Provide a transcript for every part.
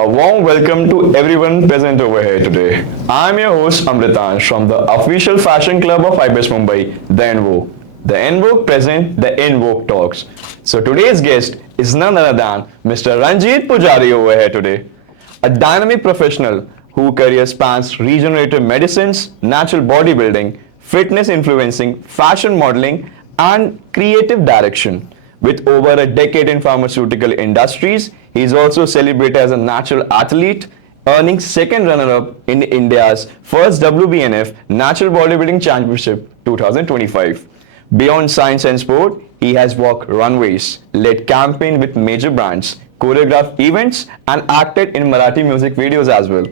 A warm welcome to everyone present over here today. I'm your host Amritansh from the official fashion club of IBS Mumbai, the IN-VOGUE. The IN-VOGUE present the IN-VOGUE Talks. So today's guest is none other than Mr. Ranjit Poojary over here today, a dynamic professional whose career spans regenerative medicines, natural bodybuilding, fitness influencing, fashion modeling, and creative direction. With over a decade in pharmaceutical industries, he is also celebrated as a natural athlete, earning second runner-up in India's first WBNF Natural Bodybuilding Championship 2025. Beyond science and sport, he has walked runways, led campaigns with major brands, choreographed events, and acted in Marathi music videos as well.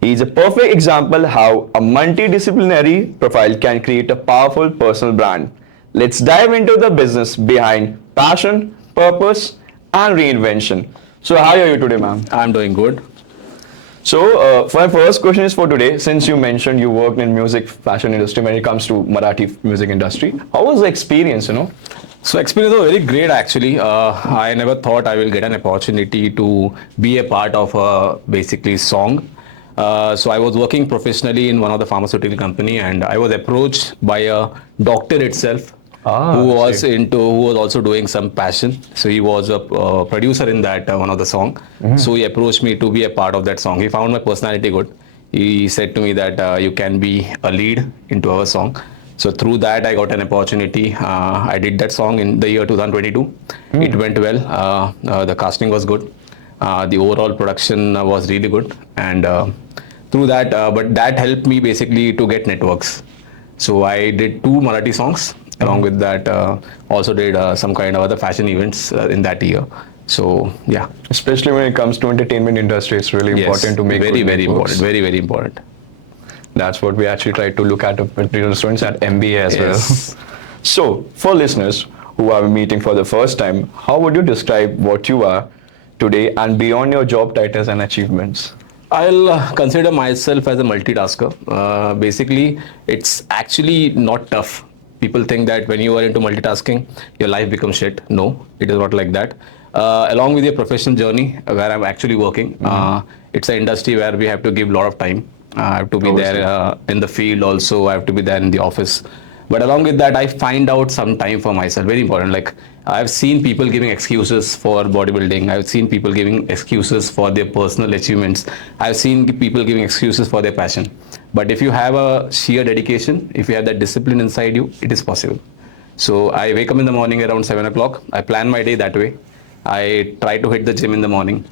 He is a perfect example how a multidisciplinary profile can create a powerful personal brand. Let's dive into the business behind passion, purpose, and reinvention. So, how are you today, ma'am? I'm doing good. So, my first question is for today. Since you mentioned you worked in music fashion industry when it comes to Marathi music industry, how was the experience? So experience was very great actually. I never thought I will get an opportunity to be a part of a basically song. So I was working professionally in one of the pharmaceutical company, and I was approached by a doctor itself who was also doing some passion. So he was a producer in that one of the song. So he approached me to be a part of that song. He found my personality good. He said to me that you can be a lead into our song. So through that I got an opportunity. I did that song in the year 2022. It went well. The casting was good. The overall production was really good, and through that, but that helped me basically to get networks. So I did 2 Marathi songs. Along with that, also did some kind of other fashion events in that year. So yeah, especially when it comes to entertainment industry, it's really important to make very important, very important. That's what we actually try to look at with students at MBA as well. So for listeners who are meeting for the first time, how would you describe what you are today and beyond your job titles and achievements? I'll consider myself as a multitasker. Basically, it's actually not tough. People think that when you are into multitasking, your life becomes shit. No, it is not like that. Along with your professional journey, where I'm actually working, it's an industry where we have to give a lot of time. I have to be there in the field also. I have to be there in the office. But along with that, I find out some time for myself. Very important. Like I've seen people giving excuses for bodybuilding. I've seen people giving excuses for their personal achievements. I've seen people giving excuses for their passion. But if you have a sheer dedication, if you have that discipline inside you, it is possible. So I wake up in the morning around 7 o'clock. I plan my day that way. I try to hit the gym in the morning.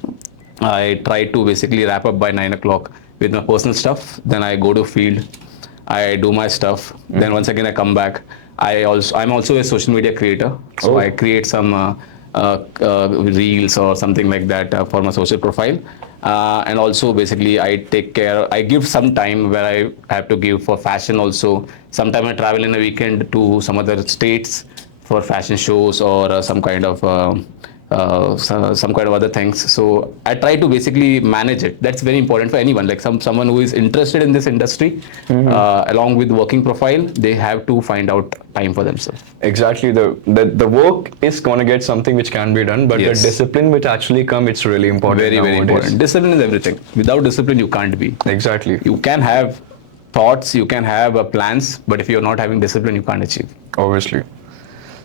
I try to basically wrap up by 9 o'clock with my personal stuff. Then I go to field. I do my stuff. Then once again I come back. I'm also a social media creator. So I create some reels or something like that for my social profile. And also basically I give some time where I have to give for fashion also. Sometimes I travel in a weekend to some other states for fashion shows or some kind of other things. So I try to basically manage it. That's very important for anyone, like someone who is interested in this industry. Along with working profile, they have to find out time for themselves. Exactly. The work is going to get something which can be done, but the discipline which actually come, it's really important. Very important. Discipline is everything. Without discipline, you can't be. Exactly. You can have thoughts, you can have plans, but if you're not having discipline, you can't achieve. Obviously.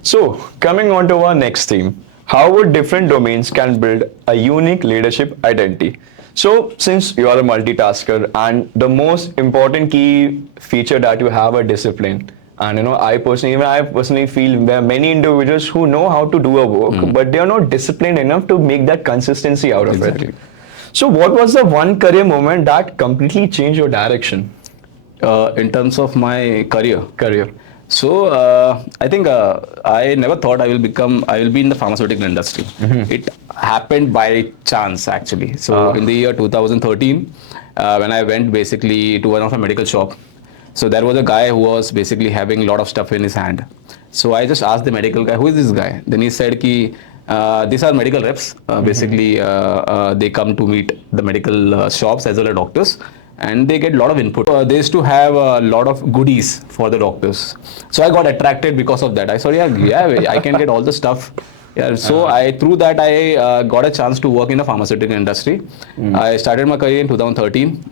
So coming on to our next theme, how would different domains can build a unique leadership identity? So since you are a multitasker, and the most important key feature that you have a discipline, and I personally feel there are many individuals who know how to do a work, but they are not disciplined enough to make that consistency out of it. So what was the one career moment that completely changed your direction? In terms of my career. So I think I never thought I will be in the pharmaceutical industry. It happened by chance actually. So in the year 2013, when I went basically to one of a medical shop, so there was a guy who was basically having a lot of stuff in his hand. So I just asked the medical guy, who is this guy? Then he said ki, these are medical reps. Basically, they come to meet the medical shops as well as doctors, and they get a lot of input. They used to have a lot of goodies for the doctors. So I got attracted because of that. I thought, yeah, I can get all the stuff Yeah, so I through that I got a chance to work in the pharmaceutical industry. I started my career in 2013.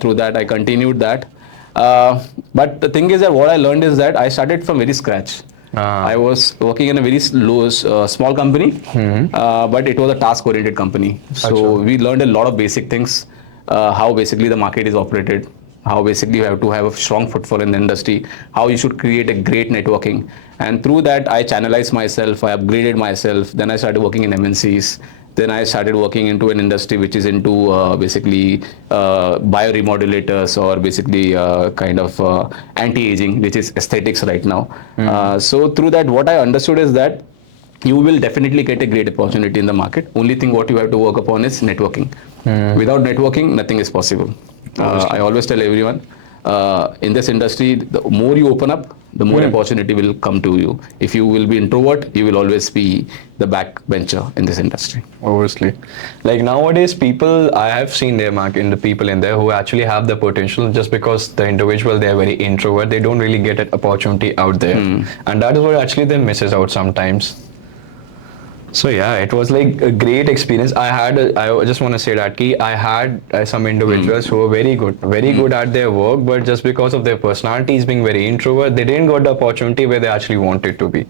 Through that I continued that. But the thing is that what I learned is that I started from very scratch. I was working in a very small company, but it was a task-oriented company. So we learned a lot of basic things, how basically the market is operated, how basically you have to have a strong foothold in the industry, how you should create a great networking. And through that, I channelized myself, I upgraded myself. Then I started working in MNCs. Then I started working into an industry which is into basically bioremodulators or basically kind of anti-aging, which is aesthetics right now. So through that, what I understood is that you will definitely get a great opportunity in the market. Only thing what you have to work upon is networking. Without networking, nothing is possible. I always tell everyone, in this industry, the more you open up, the more opportunity will come to you. If you will be introvert, you will always be the backbencher in this industry. Obviously. Like nowadays, people, I have seen there, Mark, in the people in there who actually have the potential, just because the individual, they are very introvert, they don't really get an opportunity out there. And that is what actually they misses out sometimes. So yeah, it was like a great experience. I just want to say that I had some individuals who were very good at their work, but just because of their personalities being very introvert, they didn't got the opportunity where they actually wanted to be.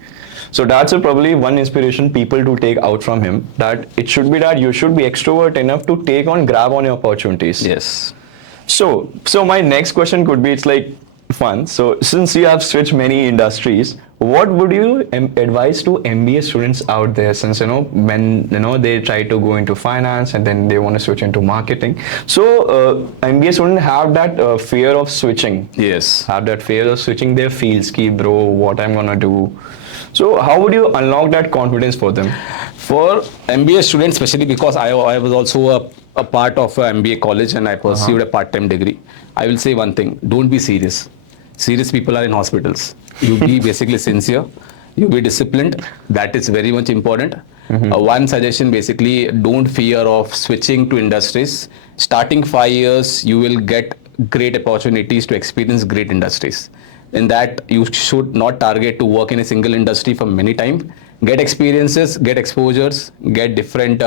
So that's probably one inspiration people to take out from him, that it should be that you should be extrovert enough to grab on your opportunities. Yes. So my next question could be, it's like fun. So since you have switched many industries, what would you advise to MBA students out there, since when they try to go into finance and then they want to switch into marketing? So MBA students have that fear of switching. Yes. Have that fear of switching their fields. Ki bro, what I'm gonna do? So how would you unlock that confidence for them? For MBA students, especially because I was also a part of an MBA college and I pursued a part-time degree, I will say one thing: don't be serious. Serious people are in hospitals. You be basically sincere. You be disciplined. That is very much important. One suggestion, basically, don't fear of switching to industries. Starting 5 years, you will get great opportunities to experience great industries. In that, you should not target to work in a single industry for many time. Get experiences, get exposures, get different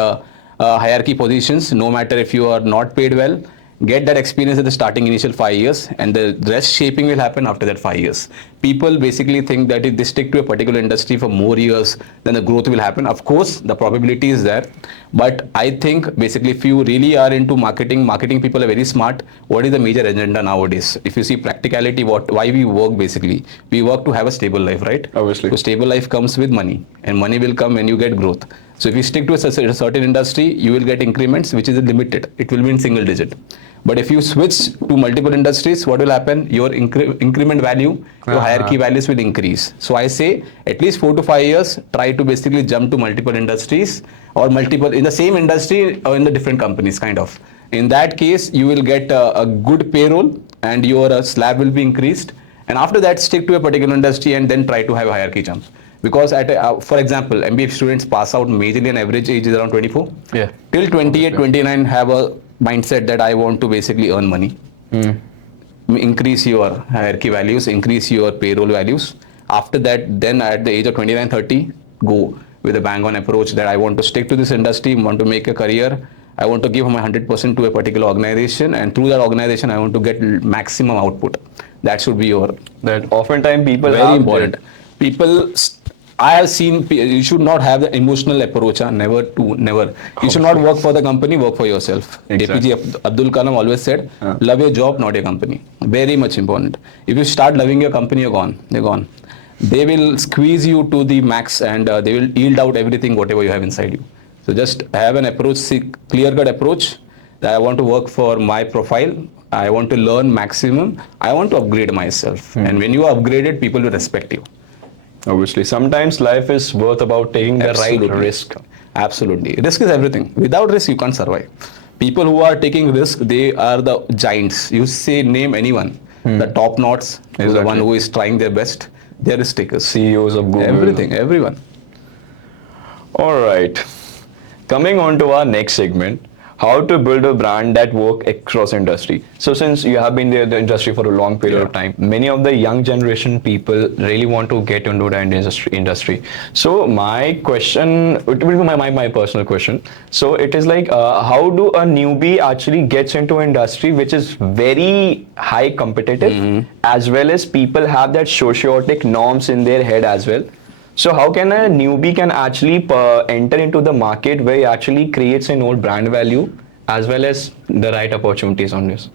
hierarchy positions, no matter if you are not paid well. Get that experience at the starting initial 5 years, and the rest shaping will happen after that 5 years. People basically think that if they stick to a particular industry for more years, then the growth will happen. Of course, the probability is there, but I think basically if you really are into marketing people are very smart. What is the major agenda nowadays? If you see practicality, why we work, basically, we work to have a stable life, right? Obviously. So stable life comes with money, and money will come when you get growth. So if you stick to a certain industry, you will get increments, which is limited. It will be in single digit. But if you switch to multiple industries, what will happen? Your increment value, your hierarchy values will increase. So I say at least 4 to 5 years, try to basically jump to multiple industries, or multiple in the same industry or in the different companies, kind of. In that case, you will get a good payroll and your slab will be increased. And after that, stick to a particular industry and then try to have a hierarchy jump. Because for example, MBA students pass out majorly, an average age is around 24. Yeah. Till 28, 29 have a mindset that I want to basically earn money. Increase your hierarchy values, increase your payroll values. After that, then at the age of 29, 30, go with a bang on approach that I want to stick to this industry, want to make a career. I want to give my 100% to a particular organization, and through that organization, I want to get maximum output. That should be your. That oftentimes people very have important. People. I have seen you should not have the emotional approach. Never. You should not work for the company, work for yourself. Exactly. APJ Abdul Kalam always said, love your job, not your company. Very much important. If you start loving your company, you're gone. They're gone. They will squeeze you to the max, and they will yield out everything, whatever you have inside you. So just have an approach, clear-cut approach, that I want to work for my profile. I want to learn maximum. I want to upgrade myself. And when you are upgraded, people will respect you. Obviously, sometimes life is worth about taking the right risk. Absolutely. Risk is everything. Without risk, you can't survive. People who are taking risk, they are the giants. You say, name anyone. The top knots, the one who is trying their best, they are risk takers. CEOs of Google. Everything, everyone. All right. Coming on to our next segment, how to build a brand that work across industry. So since you have been there in the industry for a long period of time, many of the young generation people really want to get into the industry. So my question, it will be my personal question. So it is like, how do a newbie actually gets into industry which is very high competitive, as well as people have that sociotic norms in their head as well. So how can a newbie can actually enter into the market where he actually creates an old brand value as well as the right opportunities on this?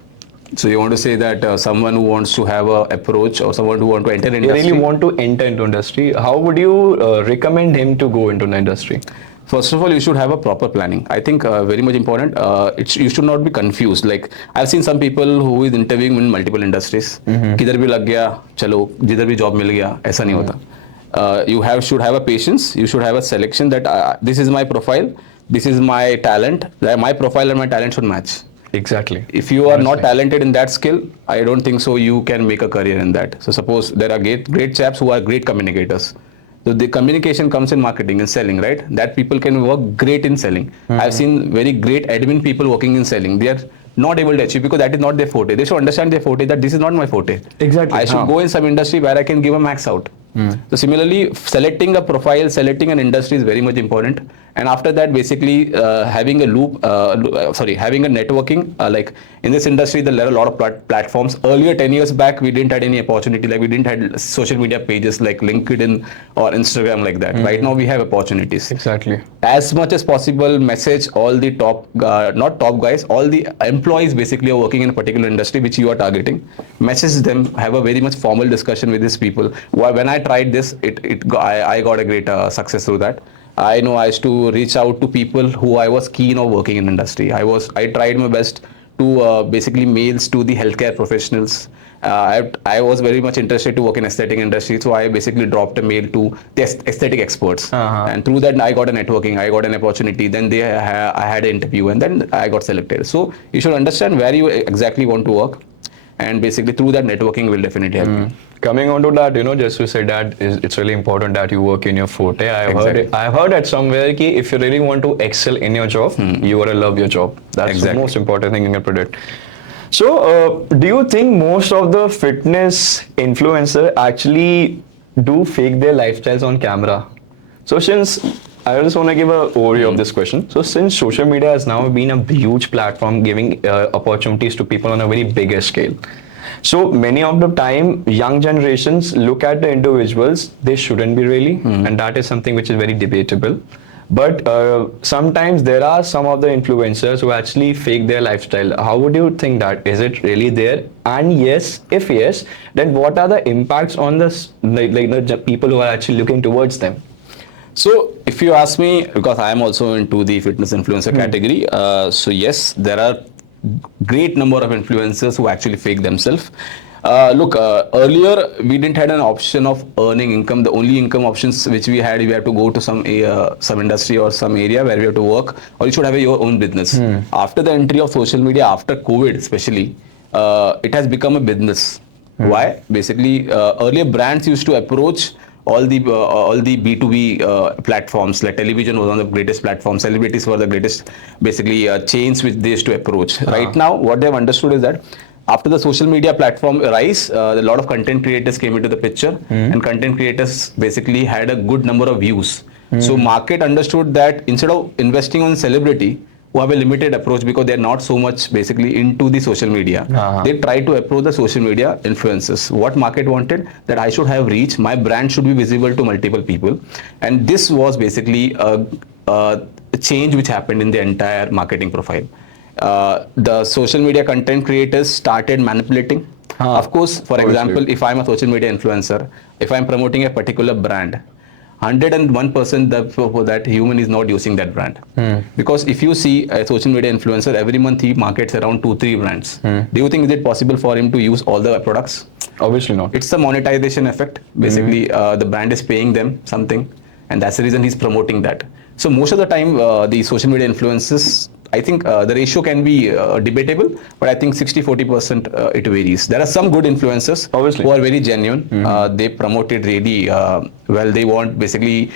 So you want to say that someone who wants to have a approach or someone who want to enter industry? You really want to enter into industry. How would you recommend him to go into the industry? First of all, you should have a proper planning. I think very much important. You should not be confused. Like I've seen some people who is interviewing in multiple industries. किधर भी लग गया, चलो जिधर भी job मिल गया, ऐसा नहीं होता. You should have a patience. You should have a selection that this is my profile, this is my talent. That my profile and my talent should match. Exactly. If you are not talented in that skill, I don't think so you can make a career in that. So suppose there are great chaps who are great communicators. So the communication comes in marketing and selling, right? That people can work great in selling. I've seen very great admin people working in selling. They are not able to achieve because that is not their forte. They should understand their forte, that this is not my forte. Exactly. I should go in some industry where I can give a max out. So similarly, selecting a profile, selecting an industry is very much important. And after that, basically having a having a networking. Like in this industry, there are a lot of platforms. Earlier, 10 years back, we didn't have any opportunity. Like we didn't have social media pages like LinkedIn or Instagram like that. Right now, we have opportunities. Exactly. As much as possible, message all the top, not top guys, all the employees basically are working in a particular industry which you are targeting. Message them, have a very much formal discussion with these people. When I tried this, I got a great success through that. I know I used to reach out to people who I was keen of working in industry. I tried my best to basically mails to the healthcare professionals. I was very much interested to work in aesthetic industry, so I basically dropped a mail to the aesthetic experts, and through that I got a networking, I got an opportunity. Then I had an interview, and then I got selected. So you should understand where you exactly want to work, and basically through that networking will definitely help you. Coming on to that, just to say that it's really important that you work in your forte. I've heard that somewhere that if you really want to excel in your job, you gotta love your job. That's the most important thing you can predict. So, do you think most of the fitness influencer actually do fake their lifestyles on camera? So, since I just want to give an overview of this question. So, since social media has now been a huge platform giving opportunities to people on a very bigger scale, so many of the time young generations look at the individuals they shouldn't be really, and that is something which is very debatable. But sometimes there are some of the influencers who actually fake their lifestyle. How would you think that? Is it really there? And yes, if yes, then what are the impacts on this, like the people who are actually looking towards them? So if you ask me, because I am also into the fitness influencer category, so yes, there are great number of influencers who actually fake themselves. Look, earlier we didn't have an option of earning income. The only income options which we had to go to some industry or some area where we have to work, or you should have your own business. After the entry of social media, after COVID especially, it has become a business. Why? Basically, earlier brands used to approach all the B2B platforms. Like television was one of the greatest platforms. Celebrities were the greatest, basically chains which they used to approach. Right now, what they've understood is that after the social media platform rise, a lot of content creators came into the picture, and content creators basically had a good number of views. So market understood that instead of investing on celebrity who have a limited approach because they're not so much basically into the social media, they try to approach the social media influencers. What market wanted, that I should have reach, my brand should be visible to multiple people, and this was basically a change which happened in the entire marketing profile. The social media content creators started manipulating. Of course, for example, if I'm a social media influencer, if I'm promoting a particular brand, 101% that human is not using that brand. Because if you see a social media influencer, every month he markets around 2-3 brands. Do you think is it possible for him to use all the products? Obviously not. It's a monetization effect. Basically, the brand is paying them something, and that's the reason he's promoting that. So most of the time, the social media influencers I think the ratio can be debatable, but I think 60-40% it varies. There are some good influencers Obviously. who are very genuine. They promote it really well. They want basically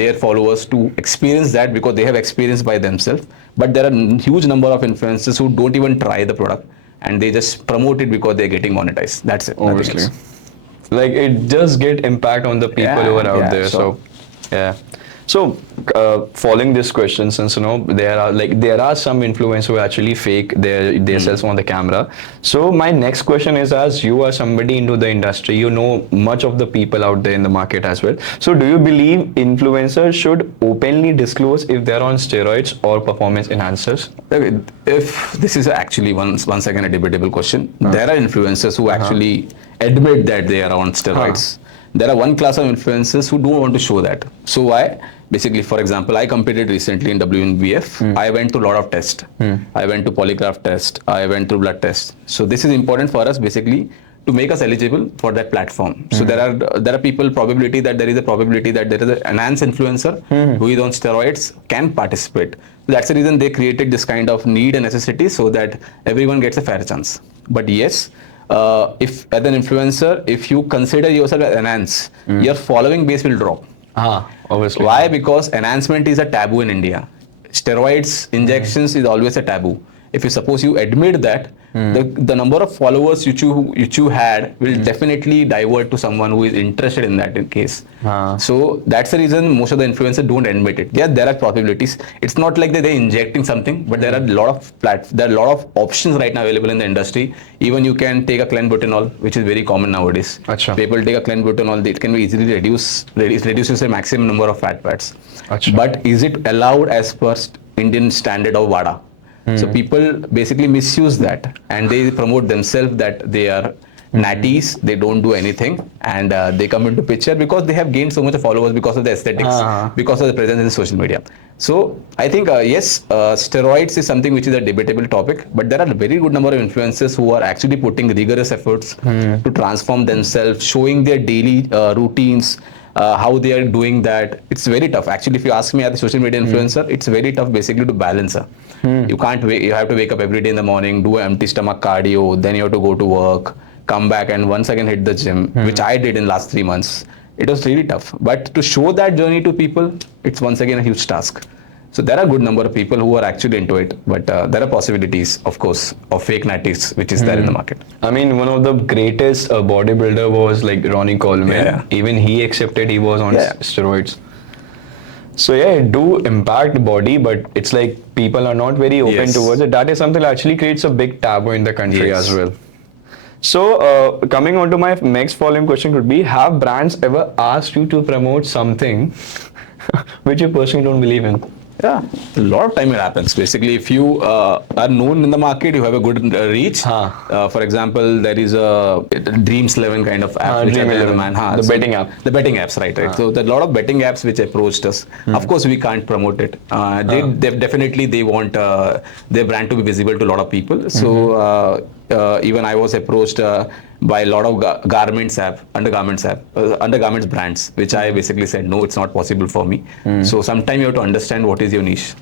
their followers to experience that because they have experienced by themselves. But there are huge number of influencers who don't even try the product and they just promote it because they're getting monetized. That's it. Nothing Obviously. else. Like it does get impact on the people Yeah, who are out yeah, there. sure. So yeah. So following this question, since there are some influencers who actually fake their selves on the camera. So my next question is, as you are somebody into the industry, you know much of the people out there in the market as well. So do you believe influencers should openly disclose if they're on steroids or performance enhancers? If this is actually once again a debatable question, there are influencers who actually admit that they are on steroids. There are one class of influencers who don't want to show that. So why? Basically, for example, I competed recently in WNBF. I went to a lot of tests. I went to polygraph test. I went to blood test. So this is important for us basically to make us eligible for that platform. So there are people probability that there is a probability that there is an enhanced influencer who is on steroids can participate. So that's the reason they created this kind of need and necessity so that everyone gets a fair chance. But yes, if as an influencer, if you consider yourself as enhanced, your following base will drop. Obviously. Why? Because enhancement is a taboo in India. Steroids injections is always a taboo. If you suppose you admit that, the number of followers which you had will definitely divert to someone who is interested in that case. So that's the reason most of the influencers don't admit it. Yeah, there are possibilities. It's not like they're injecting something, but there are a lot of options right now available in the industry. Even you can take a clenbuterol, which is very common nowadays. Achha. People take a clenbuterol, it can be easily reduces the maximum number of fat pads. Achha. But is it allowed as per Indian standard of WADA? So people basically misuse that and they promote themselves that they are natties, they don't do anything, and they come into picture because they have gained so much of followers because of the aesthetics, because of the presence in social media. So I think yes, steroids is something which is a debatable topic, but there are a very good number of influencers who are actually putting rigorous efforts to transform themselves, showing their daily routines, how they are doing that. It's very tough. Actually, if you ask me as a social media influencer, it's very tough basically to balance. You can't wait, you have to wake up every day in the morning, do an empty stomach cardio, then you have to go to work, come back and once again hit the gym, which I did in last 3 months. It was really tough. But to show that journey to people, it's once again a huge task. So there are a good number of people who are actually into it, but there are possibilities, of course, of fake natties, which is there in the market. I mean, one of the greatest bodybuilder was like Ronnie Coleman. Yeah. Even he accepted he was on steroids. So yeah, it do impact the body, but it's like people are not very open towards it. That is something that actually creates a big taboo in the country as well. So coming on to my next following question would be, have brands ever asked you to promote something which you personally don't believe in? Yeah, a lot of time it happens. Basically, if you are known in the market, you have a good reach. For example, there is a Dreams 11 kind of app. Dream 11, the betting app. The betting apps, right. So there are a lot of betting apps which approached us. Of course, we can't promote it. They definitely they want their brand to be visible to a lot of people. So even I was approached by a lot of undergarments brands, which I basically said, no, it's not possible for me. So sometime you have to understand what is your niche.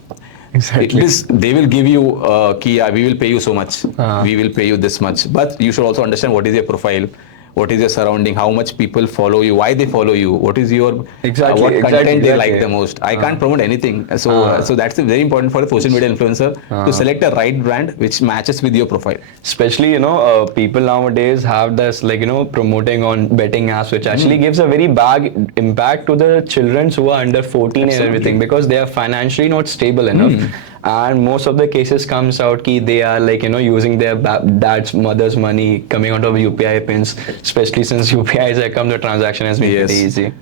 Exactly. They will give you we will pay you so much, we will pay you this much, but you should also understand what is your profile, what is your surrounding, how much people follow you, why they follow you, what is your what content they like the most. I can't promote anything. So that's very important for a social media influencer to select a right brand which matches with your profile. Especially, people nowadays have this promoting on betting apps, which actually gives a very bad impact to the children who are under 14 and everything, because they are financially not stable enough. And most of the cases comes out ki they are using their dad's mother's money coming out of UPI pins, especially since UPIs have come, the transaction has been pretty easy.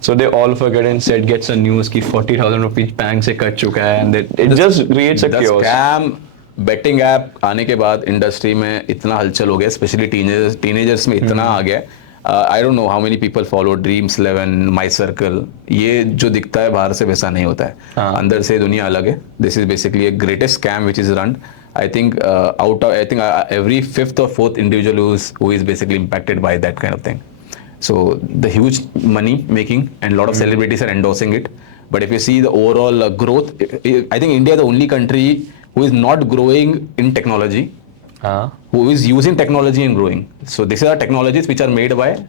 So they all forget and said gets a news ki 40,000 rupees bank se cut chuka hai, and it just creates a chaos. Scam betting app आने के बाद industry में इतना हलचल हो गया, specially teenagers में इतना आ गया. I don't know how many people follow Dreams 11, My Circle. ये जो दिखता है बाहर से वैसा नहीं होता है. अंदर से दुनिया अलग है. This is basically a greatest scam which is run. I think every fifth or fourth individual who is basically impacted by that kind of thing. So the huge money making and a lot of celebrities are endorsing it. But if you see the overall growth, I think India is the only country who is not growing in technology, who is using technology and growing. So these are technologies which are made by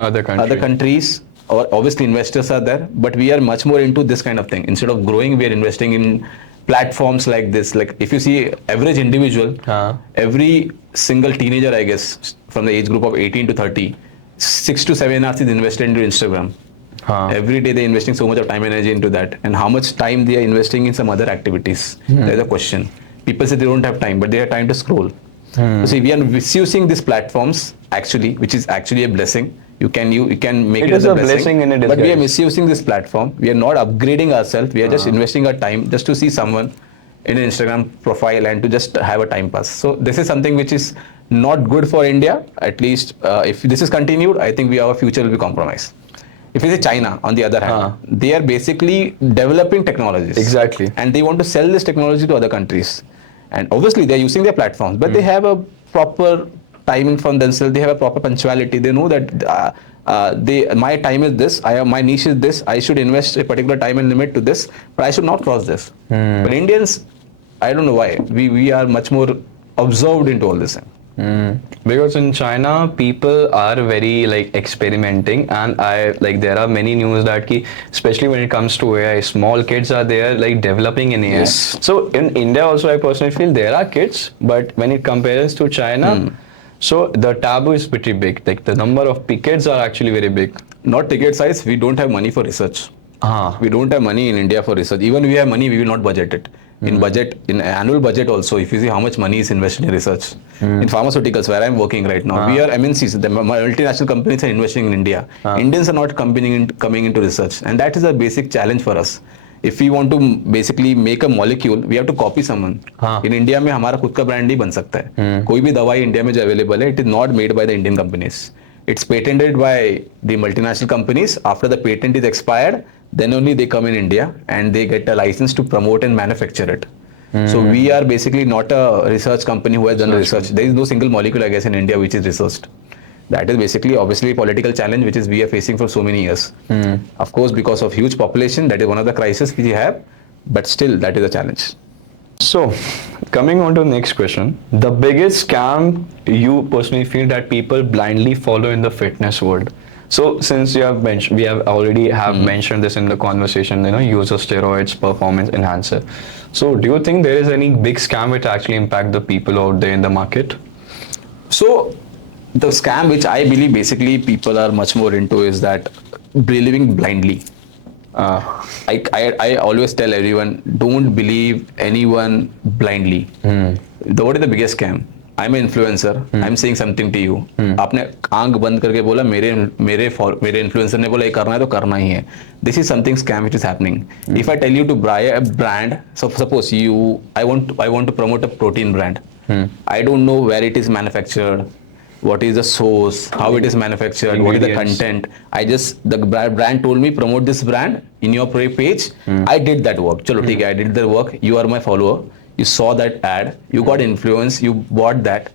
other countries, or obviously investors are there, but we are much more into this kind of thing. Instead of growing, we are investing in platforms like this. Like if you see average individual, every single teenager, I guess, from the age group of 18 to 30, 6 to 7 hours is invested into Instagram. Every day they're investing so much of time and energy into that. And how much time they are investing in some other activities? There's a question. People say they don't have time, but they have time to scroll. So see, we are misusing these platforms actually, which is actually a blessing. You can make it as a blessing in a disguise. But we are misusing this platform. We are not upgrading ourselves. We are just investing our time just to see someone in an Instagram profile and to just have a time pass. So this is something which is not good for India. At least if this is continued, I think our future will be compromised. If you say China, on the other hand, they are basically developing technologies. Exactly. And they want to sell this technology to other countries. And obviously they're using their platforms, but they have a proper timing from themselves. They have a proper punctuality. They know that my time is this, my niche is this, I should invest a particular time and limit to this, but I should not cross this. But Indians, I don't know why, we are much more observed into all this. Because in China, people are very like experimenting, and there are many news that especially when it comes to AI, small kids are there like developing in AI. Yes. So in India also, I personally feel there are kids, but when it compares to China, so the taboo is pretty big. Like the number of kids are actually very big. Not ticket size, we don't have money for research. We don't have money in India for research. Even if we have money, we will not budget it. In annual budget also, if you see how much money is invested in research. In pharmaceuticals, where I'm working right now, we are MNCs, the multinational companies are investing in India. Indians are not coming into research. And that is a basic challenge for us. If we want to basically make a molecule, we have to copy someone. In India, में हमारा खुद का brand नहीं बन सकता है. कोई भी दवाई इंडिया में जो available है, it is not made by the Indian companies. It's patented by the multinational companies. After the patent is expired, then only they come in India and they get a license to promote and manufacture it. So we are basically not a research company who has done research. There is no single molecule, I guess, in India which is researched. That is basically obviously a political challenge which is we are facing for so many years. Of course, because of huge population, that is one of the crises we have, but still that is a challenge. So, coming on to the next question, the biggest scam you personally feel that people blindly follow in the fitness world. So, since you have mentioned, we have already mentioned this in the conversation, use of steroids, performance enhancer. So, do you think there is any big scam which actually impact the people out there in the market? So, the scam which I believe basically people are much more into is that believing blindly. I always tell everyone, don't believe anyone blindly. What is the biggest scam? I'm an influencer. I'm saying something to you. आपने आंख बंद करके बोला मेरे influencer ने बोला ये करना है तो करना ही है. This is something scam which is happening. If I tell you to buy a brand, so suppose I want to promote a protein brand. I don't know where it is manufactured, what is the source, how it is manufactured, what is the content. The brand told me promote this brand in your page. I did that work. Chalo, theek hai, I did the work. You are my follower. You saw that ad. You got influence. You bought that.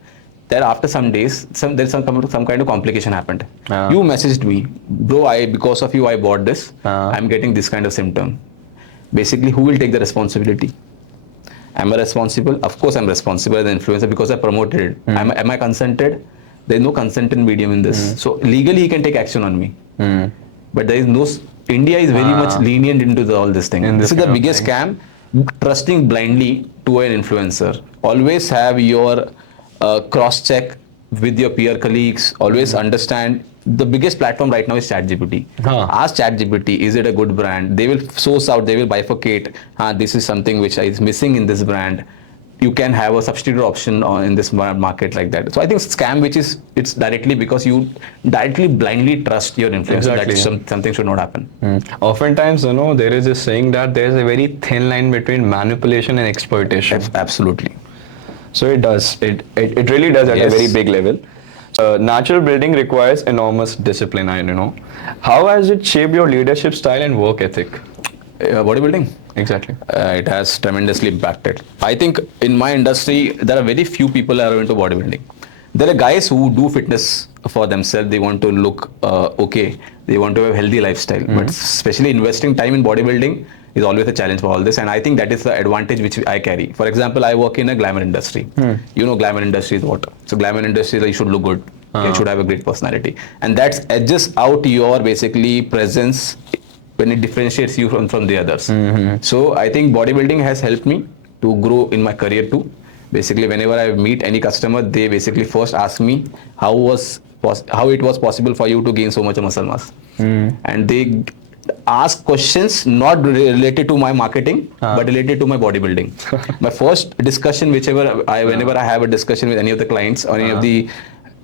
Then after some days, there's some kind of complication happened. You messaged me, bro. Because of you, I bought this. I'm getting this kind of symptom. Basically, who will take the responsibility? Am I responsible? Of course, I'm responsible as an influencer because I promoted it. Am I consented? There is no consent in medium in this. So legally he can take action on me. But there is no, India is very much lenient into all this thing. This is the biggest scam, trusting blindly to an influencer. Always have your cross check with your peer colleagues. Always understand. The biggest platform right now is ChatGPT. Ask ChatGPT, is it a good brand? They will source out, they will bifurcate. This is something which is missing in this brand. You can have a substitute option in this market like that. So I think scam, which is it's directly because you directly blindly trust your influencer. Exactly. That something should not happen. Oftentimes, there is this saying that there is a very thin line between manipulation and exploitation. Absolutely. So it does. It really does at a very big level. Natural building requires enormous discipline, How has it shaped your leadership style and work ethic? Bodybuilding? Exactly. It has tremendously impacted. I think in my industry, there are very few people who are into bodybuilding. There are guys who do fitness for themselves. They want to look okay. They want to have a healthy lifestyle. But especially investing time in bodybuilding is always a challenge for all this. And I think that is the advantage which I carry. For example, I work in a glamour industry. You know, glamour industry is what? So glamour industry is like you should look good. You should have a great personality. And that edges out your basically presence when it differentiates you from the others. So I think bodybuilding has helped me to grow in my career too. Basically, whenever I meet any customer, they basically first ask me how it was possible for you to gain so much of muscle mass, and they ask questions not related to my marketing but related to my bodybuilding. My first discussion, whenever I have a discussion with any of the clients or any of the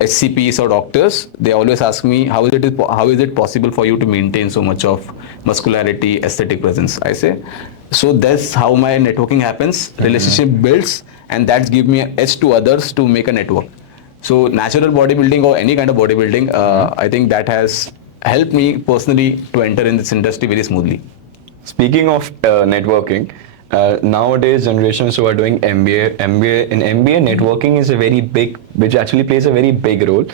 SCPs or doctors, they always ask me how is it possible for you to maintain so much of muscularity, aesthetic presence. I say, so that's how my networking happens. Relationship builds, and that gives me an edge to others to make a network. So natural bodybuilding or any kind of bodybuilding, I think that has helped me personally to enter in this industry very smoothly. Speaking of networking, nowadays generations who are doing in MBA, networking is a very big, which actually plays a very big role.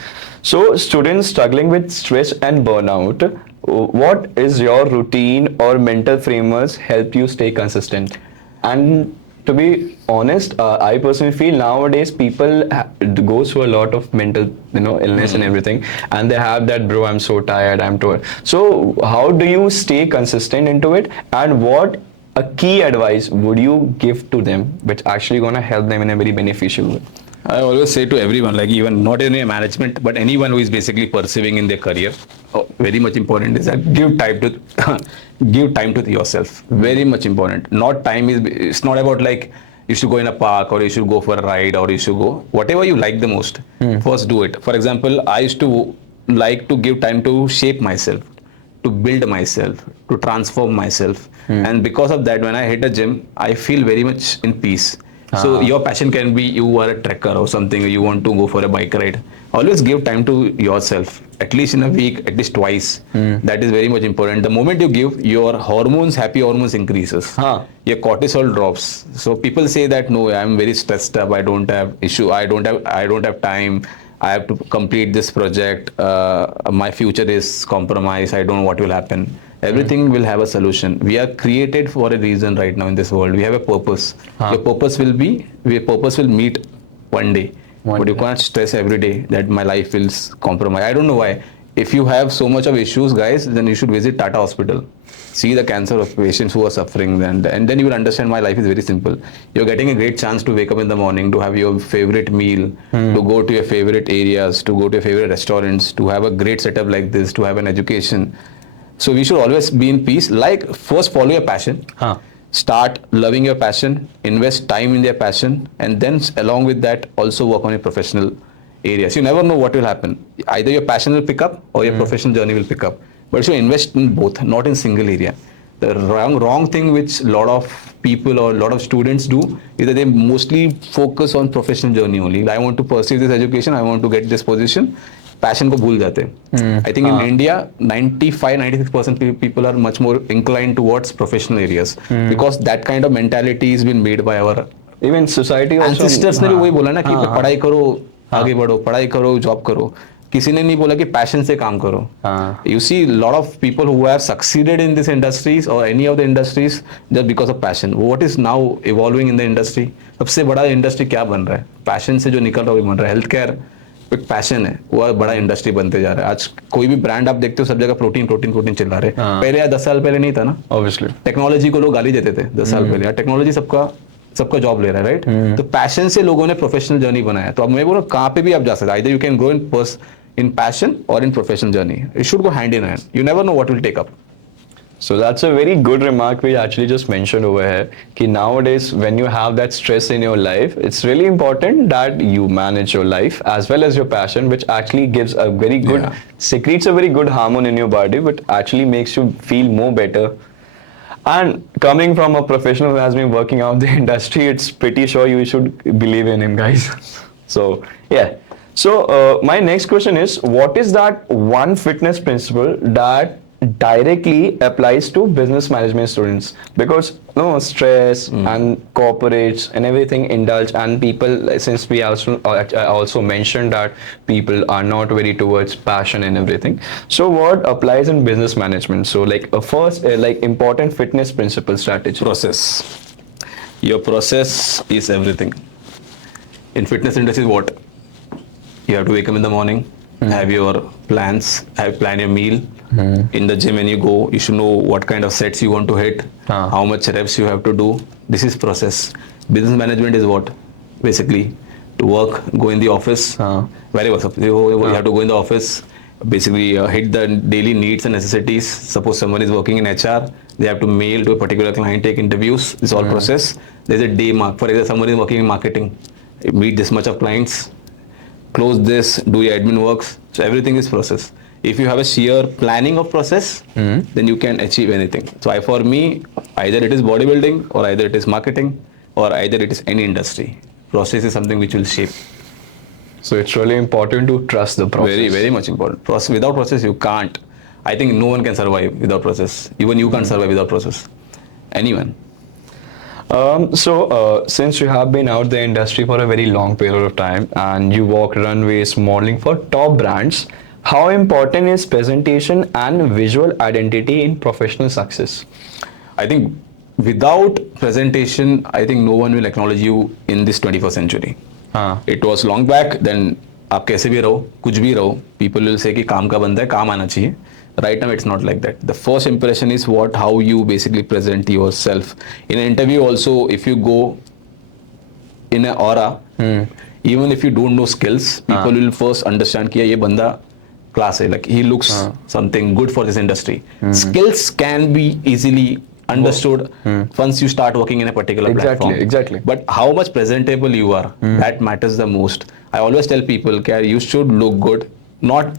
So students struggling with stress and burnout, what is your routine or mental frameworks help you stay consistent? And to be honest, I personally feel nowadays people go through a lot of mental, illness and everything, and they have that, bro, I'm so tired, I'm tired. So how do you stay consistent into it, and what a key advice would you give to them which actually gonna help them in a very beneficial way? I always say to everyone, like even not in a management, but anyone who is basically pursuing in their career, very much important is that give time to yourself. Very much important. It's not about like you should go in a park or you should go for a ride or you should go whatever you like the most. First do it. For example, I used to like to give time to shape myself, to build myself, to transform myself. And because of that, when I hit a gym, I feel very much in peace. So your passion can be you are a trekker or something, or you want to go for a bike ride. Always give time to yourself, at least in a week, at least twice. That is very much important. The moment you give, your happy hormones increases. Your cortisol drops. So people say that no, I'm very stressed up. I don't have issue. I don't have time. I have to complete this project. My future is compromised. I don't know what will happen. Everything will have a solution. We are created for a reason right now in this world. We have a purpose. Your purpose will meet one day. But you can't stress every day that my life will compromise. I don't know why. If you have so much of issues, guys, then you should visit Tata Hospital. See the cancer of patients who are suffering, and then you will understand my life is very simple. You're getting a great chance to wake up in the morning, to have your favorite meal, to go to your favorite areas, to go to your favorite restaurants, to have a great setup like this, to have an education. So we should always be in peace. Like, first follow your passion. Start loving your passion, invest time in their passion, and then along with that also work on your professional areas. You never know what will happen. Either your passion will pick up or your professional journey will pick up. But you should invest in both, not in single area. The wrong thing which a lot of people or a lot of students do is that they mostly focus on professional journey only. I want to pursue this education, I want to get this position. Passion को भूल जाते हैं. I think in India, 95-96% people are much more inclined towards professional areas because that kind of mentality has been made by our even society also. Ancestors ने भी वही बोला ना कि पढ़ाई करो, आगे बढ़ो, पढ़ाई करो, जॉब करो. किसी ने नहीं बोला कि passion से काम करो. You see a lot of people who have succeeded in these industries or any of the industries just because of passion. What is now evolving in the industry? सबसे बड़ा industry क्या बन रहा है? Passion से जो निकल रहा है वो बन रहा है. Healthcare एक पैशन है, वो बड़ा इंडस्ट्री बनते जा रहा है. आज कोई भी ब्रांड आप देखते हो सब जगह प्रोटीन चिल्ला रहे. पहले या 10 साल पहले नहीं था ना. ऑब्वियसली टेक्नोलॉजी को लोग गाली देते थे 10 साल पहले. टेक्नोलॉजी सबका जॉब ले रहा है, राइट. तो पैशन से लोगों ने प्रोफेशनल जर्नी बनाया. तो अब मैं बोल रहा हूँ कहाँ पे भी आप जा सकते हैं. Either you can grow in passion or in professional journey. It should go hand in hand. You never know what will take up. So that's a very good remark we actually just mentioned over here. Ki nowadays, when you have that stress in your life, it's really important that you manage your life as well as your passion, which actually gives a very good, secretes a very good hormone in your body, but actually makes you feel more better. And coming from a professional who has been working out the industry, it's pretty sure you should believe in him, guys. So, yeah. So, my next question is, what is that one fitness principle that directly applies to business management students, because no stress and corporates and everything indulge, and people, since we also mentioned that people are not very towards passion and everything. So what applies in business management? So like first like important fitness principle strategy. Process. Your process is everything. In fitness industry, what? You have to wake up in the morning, have your plans, plan your meal. In the gym when you go, you should know what kind of sets you want to hit, how much reps you have to do. This is process. Business management is what? Basically, to work, go in the office. Very well. You have to go in the office, basically hit the daily needs and necessities. Suppose someone is working in HR, they have to mail to a particular client, take interviews. This all process. There's a day mark. For example, someone is working in marketing, meet this much of clients, close this, do your admin works. So everything is process. If you have a sheer planning of process, then you can achieve anything. So for me, either it is bodybuilding, or either it is marketing, or either it is any industry. Process is something which will shape. So it's really important to trust the process. Very, very much important. Without process, you can't. I think no one can survive without process. Even you can't survive without process. Anyone. Since you have been out the industry for a very long period of time and you walk runways modeling for top brands, how important is presentation and visual identity in professional success? I think without presentation, I think no one will acknowledge you in this 21st century. It was long back, then आप कैसे भी रहो, कुछ भी रहो, people will say कि काम का बंदा है, काम आना चाहिए. Right now, it's not like that. The first impression is how you basically present yourself. In an interview also, if you go in an aura, even if you don't know skills, people will first understand कि ये बंदा class है, like he looks something good for this industry. Skills can be easily understood once you start working in a particular platform. Exactly. But how much presentable you are, that matters the most. I always tell people, you should look good, not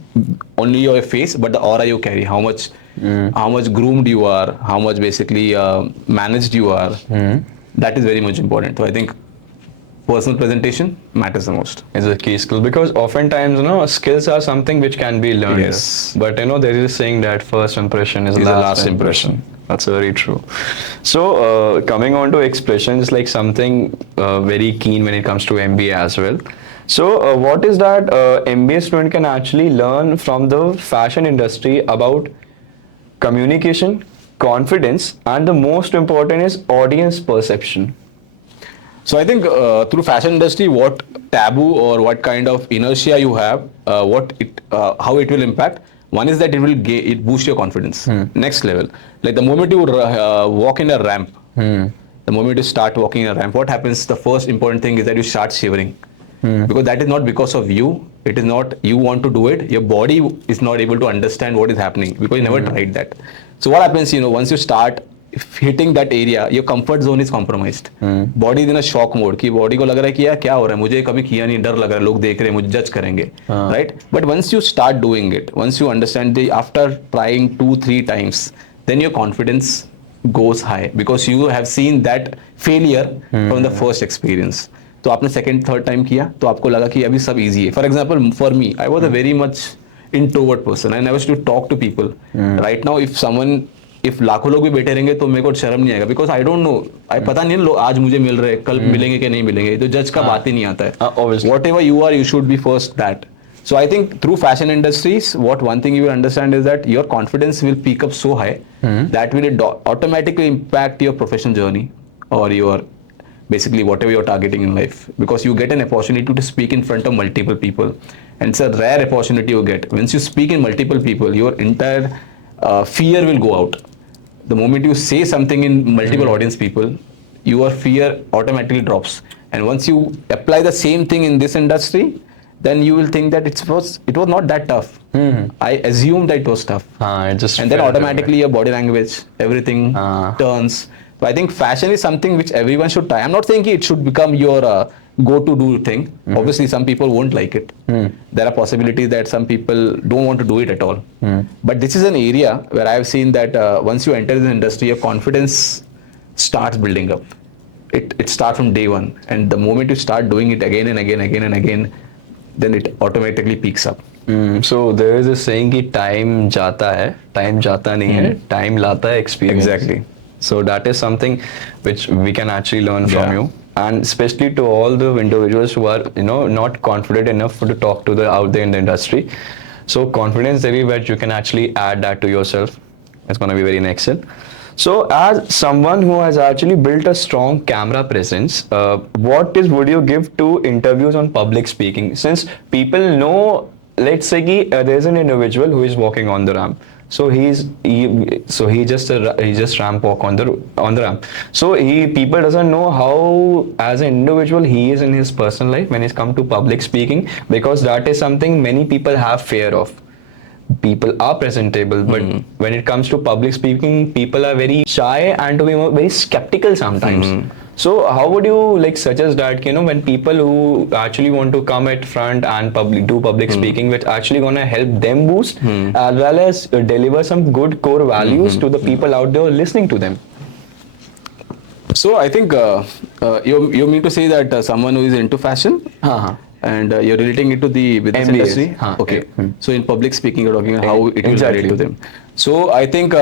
only your face, but the aura you carry. How much groomed you are, how much basically managed you are. That is very much important. So I think personal presentation matters the most. Is a key skill, because oftentimes, skills are something which can be learned. Yes. But there is a saying that first impression is the last impression. That's very true. So coming on to expressions, like something very keen when it comes to MBA as well. So what is that MBA student can actually learn from the fashion industry about communication, confidence, and the most important is audience perception? So I think through fashion industry, what taboo or what kind of inertia you have, how it will impact. One is that it boosts your confidence. Next level, like the moment you walk in a ramp, the moment you start walking in a ramp, what happens? The first important thing is that you start shivering, because that is not because of you. It is not you want to do it. Your body is not able to understand what is happening because you never tried that. So what happens? Once you start hitting that area, your comfort zone is compromised. Body is in a shock mode कि body को लग रहा है कि यार क्या हो रहा है, मुझे कभी किया नहीं, डर लग रहा है, लोग देख रहे हैं, मुझे जज करेंगे, right? But once you start doing it, once you understand after trying 2-3 times, then your confidence goes high because you have seen that failure from the first experience. तो आपने second, third time किया, तो आपको लगा कि अभी सब easy है. For example, for me, I was a very much introvert person. I never used to talk to people. Right now, if लाखों लोग भी बैठे रहेंगे तो मेरे को शर्म नहीं आएगा, बिकॉज आई डोंट नो, पता नहीं आज मुझे मिल रहे, कल मिलेंगे कि नहीं मिलेंगे, तो जज का बात ही नहीं आता है. Whatever you are, you should be first that. So I think through fashion industries, one thing you will understand is that your confidence will peak up so high that will automatically impact your professional journey or your basically whatever you're targeting in life, because you get an opportunity to speak in front of multiple people, and it's a rare opportunity you get. Once you speak in multiple people, your entire fear will go out. The moment you say something in multiple audience people, your fear automatically drops. And once you apply the same thing in this industry, then you will think that it was not that tough. I assumed that it was tough. And then automatically your body language, everything turns. So I think fashion is something which everyone should try. I'm not saying it should become your go-to do thing. Obviously, some people won't like it. There are possibilities that some people don't want to do it at all. But this is an area where I have seen that once you enter the industry, your confidence starts building up. It starts from day one. And the moment you start doing it again and again, then it automatically peaks up. So there is a saying कि time जाता है, time जाता नहीं है, time लाता है experience. Exactly. So that is something which we can actually learn from Yeah. you, and especially to all the individuals who are not confident enough to talk to the out there in the industry. So confidence everywhere, you can actually add that to yourself. It's gonna be very next. So as someone who has actually built a strong camera presence, what tips would you give to interviews on public speaking? Since people know, let's say there's an individual who is walking on the ramp, so he just ramp walk on the ramp, so people doesn't know how as an individual he is in his personal life when it's come to public speaking, because that is something many people have fear of. People are presentable, but when it comes to public speaking, people are very shy and to be very skeptical sometimes. So how would you suggest that when people who actually want to come at front and do public speaking, which actually gonna help them boost as well as deliver some good core values to the people out there listening to them? So I think you mean to say that someone who is into fashion, and you're relating it to the business MBAs. industry. Okay. So in public speaking, you're talking about how it will relate to them. So I think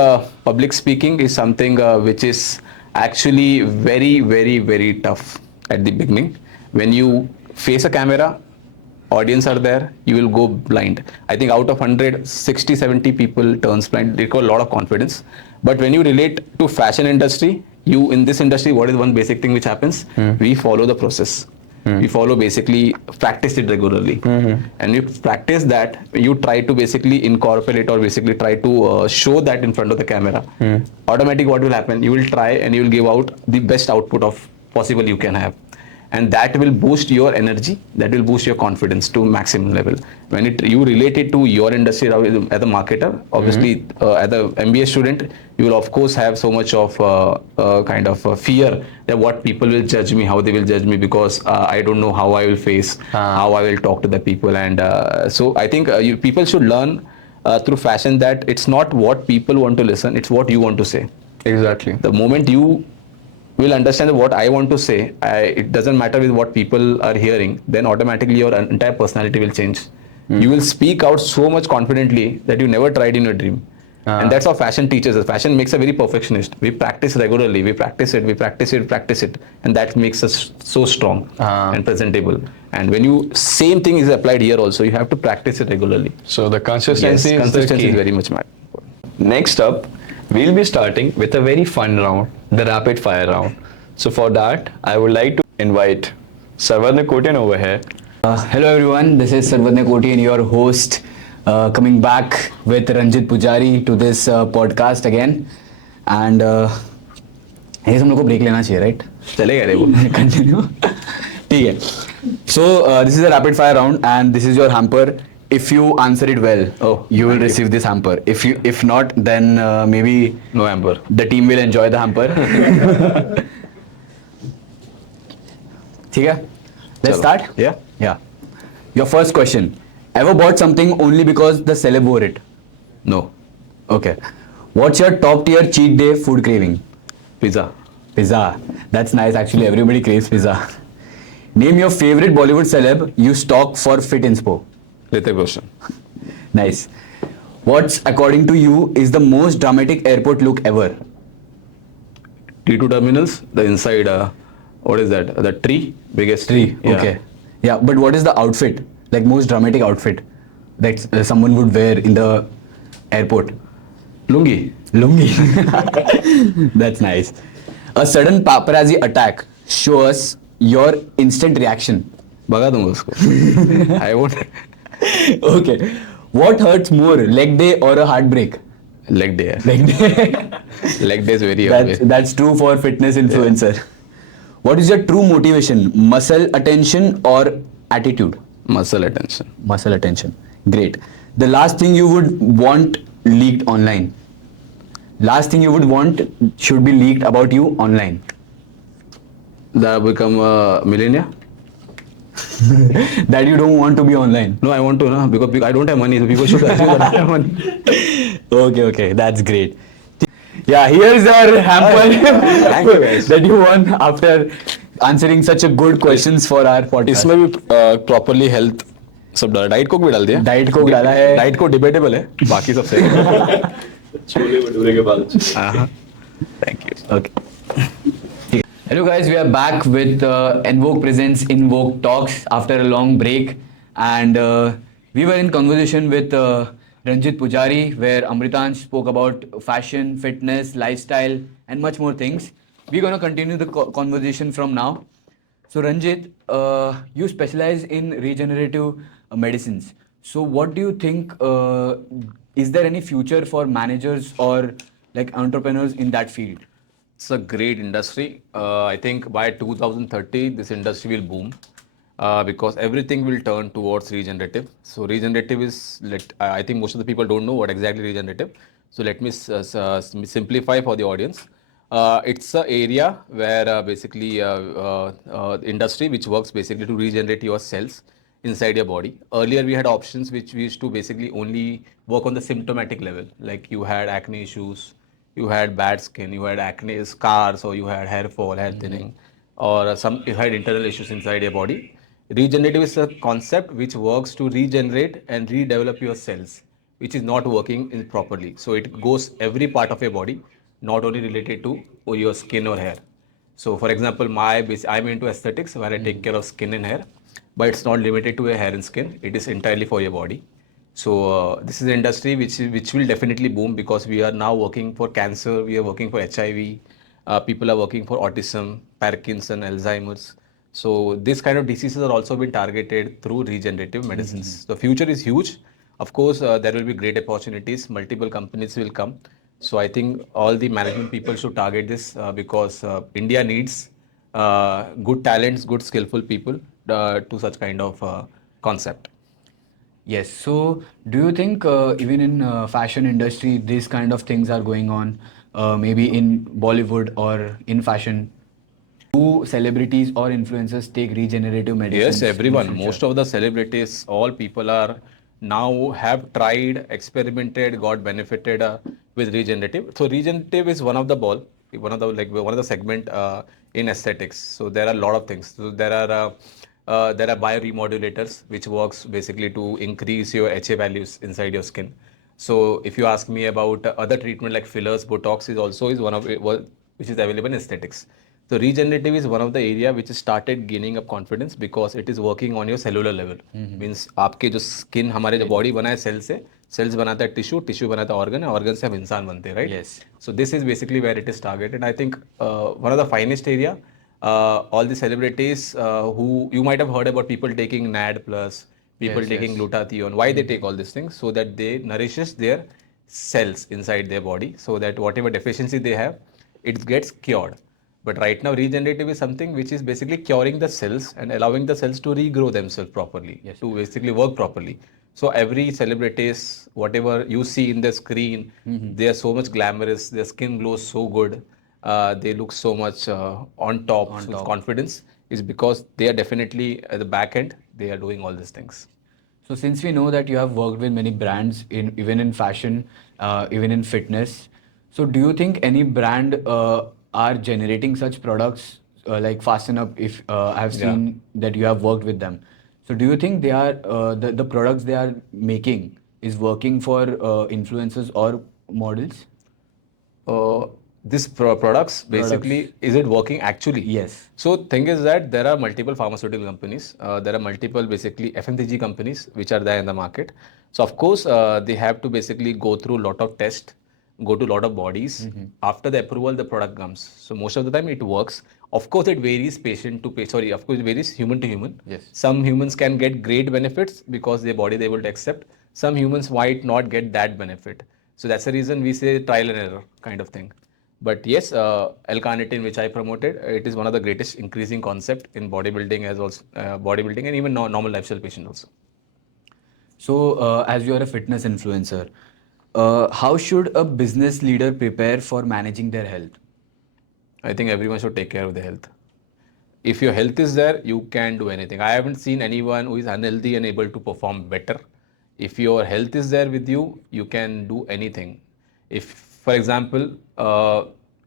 public speaking is something which is actually very, very, very tough at the beginning. When you face a camera, audience are there, you will go blind. I think out of 100, 60, 70 people turns blind. They require a lot of confidence. But when you relate to fashion industry, in this industry, what is one basic thing which happens? We follow the process. We follow basically, practice it regularly. And you practice that, you try to basically incorporate or basically try to show that in front of the camera. Automatically what will happen? You will try and you will give out the best output of possible you can have. And that will boost your energy, that will boost your confidence to maximum level. When you relate it to your industry as a marketer, obviously as an MBA student, you will of course have so much of kind of fear that what people will judge me, how they will judge me, because I don't know how I will face, how I will talk to the people. And so I think people should learn through fashion that it's not what people want to listen, it's what you want to say. Exactly. The moment you will understand what I want to say, it doesn't matter with what people are hearing, then automatically your entire personality will change. You will speak out so much confidently that you never tried in your dream. And that's how fashion teaches us. Fashion makes a very perfectionist. We practice regularly, we practice it, and that makes us so strong and presentable. And when same thing is applied here also, you have to practice it regularly. So the consistency is very much matter. Next up, we'll be starting with a very fun round, the rapid fire round. So for that, I would like to invite Sarvadna Kotian over here. Hello everyone, this is Sarvadna Kotian, your host, coming back with Ranjit Poojary to this podcast again. And ये हम लोग को break लेना चाहिए, right? चलेगा रे वो. Continue. ठीक है. So this is a rapid fire round and this is your hamper. If you answer it well, you will receive this hamper. If not, then maybe No hamper. the team will enjoy the hamper. ठीक है? Let's start? Yeah. Yeah. Your first question. Ever bought something only because the celeb wore it? No. Okay. What's your top tier cheat day food craving? Pizza. Pizza. That's nice. Actually, everybody craves pizza. Name your favorite Bollywood celeb you stalk for fit inspo. Hrithik Roshan. Nice. What's, according to you, is the most dramatic airport look ever? T2 terminals, the inside, what is that? The tree? Biggest tree. Yeah. Okay. Yeah, but what is the outfit? Like most dramatic outfit that someone would wear in the airport? Lungi. Lungi. That's nice. A sudden paparazzi attack. Show us your instant reaction. भगा दूंगा उसको. I won't. Okay. What hurts more, leg day or a heartbreak? Leg day. Leg day. Leg day is very obvious. That's true for fitness influencer. Yeah. What is your true motivation? Muscle attention or attitude? Muscle attention. Muscle attention. Great. The last thing you would want leaked online. Last thing you would want should be leaked about you online. That I become a millionaire? That you don't want to be online. No, I want to, no, because I don't have money, so people should assume that I have money. Okay, that's great. Yeah, here's your hamper. Thank you guys. That you won after answering such a good questions for our 40. इसमें भी properly health सब diet Coke भी डाल दिया. Diet Coke डाला है. Diet Coke debatable है, बाकी सब सही है. छोले भटूरे के बाद. Thank you. Okay. Hello guys, we are back with IN-VOGUE presents IN-VOGUE Talks after a long break, and we were in conversation with Ranjit Poojary, where Amritansh spoke about fashion, fitness, lifestyle, and much more things. We're gonna continue the conversation from now. So Ranjit, you specialize in regenerative medicines. So what do you think? Is there any future for managers or like entrepreneurs in that field? It's a great industry. I think by 2030, this industry will boom because everything will turn towards regenerative. So regenerative is, I think most of the people don't know what exactly regenerative. So let me simplify for the audience. It's an area where basically industry which works basically to regenerate your cells inside your body. Earlier we had options which we used to basically only work on the symptomatic level, like you had acne issues, you had bad skin, you had acne scars, or you had hair fall, hair thinning, or some you had internal issues inside your body. Regenerative is a concept which works to regenerate and redevelop your cells, which is not working properly. So it goes every part of your body, not only related to your skin or hair. So for example, I'm into aesthetics where I take care of skin and hair, but it's not limited to your hair and skin. It is entirely for your body. So this is an industry which will definitely boom because we are now working for cancer, we are working for HIV, people are working for autism, Parkinson, Alzheimer's. So this kind of diseases are also being targeted through regenerative medicines. The future is huge. Of course, there will be great opportunities. Multiple companies will come. So I think all the management people should target this because India needs good talents, good skillful people to such kind of concept. Yes. So, do you think even in fashion industry, these kind of things are going on? Maybe in Bollywood or in fashion, do celebrities or influencers take regenerative medicines? Yes, everyone. Most of the celebrities, all people are now have tried, experimented, got benefited with regenerative. So regenerative is one of the one of the segment in aesthetics. So there are a lot of things. So there are bioremodulators which works basically to increase your HA values inside your skin. So if you ask me about other treatment like fillers, Botox is one of it, which is available in aesthetics. So regenerative is one of the area which started gaining up confidence because it is working on your cellular level. Means आपके जो skin हमारे जो body बना है cell से, cells बनाता है tissue, tissue बनाता है organ, organ से हम इंसान बनते हैं, right? Yes. So this is basically where it is targeted. I think one of the finest area, all the celebrities who you might have heard about people taking NAD plus, people Yes, taking yes. glutathione. Why they take all these things? So that they nourishes their cells inside their body, so that whatever deficiency they have, it gets cured. But right now, regenerative is something which is basically curing the cells and allowing the cells to regrow themselves properly, to basically work properly. So every celebrities, whatever you see in the screen, they are so much glamorous. Their skin glows so good. They look so much on top. So confidence is because they are definitely at the back end. They are doing all these things. So since we know that you have worked with many brands in even in fashion, even in fitness, so do you think any brand are generating such products like Fasten Up? If I have seen that you have worked with them, so do you think they are the products they are making is working for influencers or models? This products basically, is it working actually? Yes. So thing is that there are multiple pharmaceutical companies, there are multiple basically FMCG companies which are there in the market. So of course they have to basically go through a lot of tests, go to a lot of bodies. After the approval, the product comes. So most of the time it works. Of course it varies patient to patient. Sorry, of course it varies human to human. Yes. Some humans can get great benefits because their body is able to accept. Some humans might not get that benefit. So that's the reason we say trial and error kind of thing. But yes, L-carnitine, which I promoted, it is one of the greatest increasing concept in bodybuilding as also bodybuilding and even normal lifestyle patient also. So, as you are a fitness influencer, how should a business leader prepare for managing their health? I think everyone should take care of their health. If your health is there, you can do anything. I haven't seen anyone who is unhealthy and able to perform better. If your health is there with you, you can do anything. If, for example,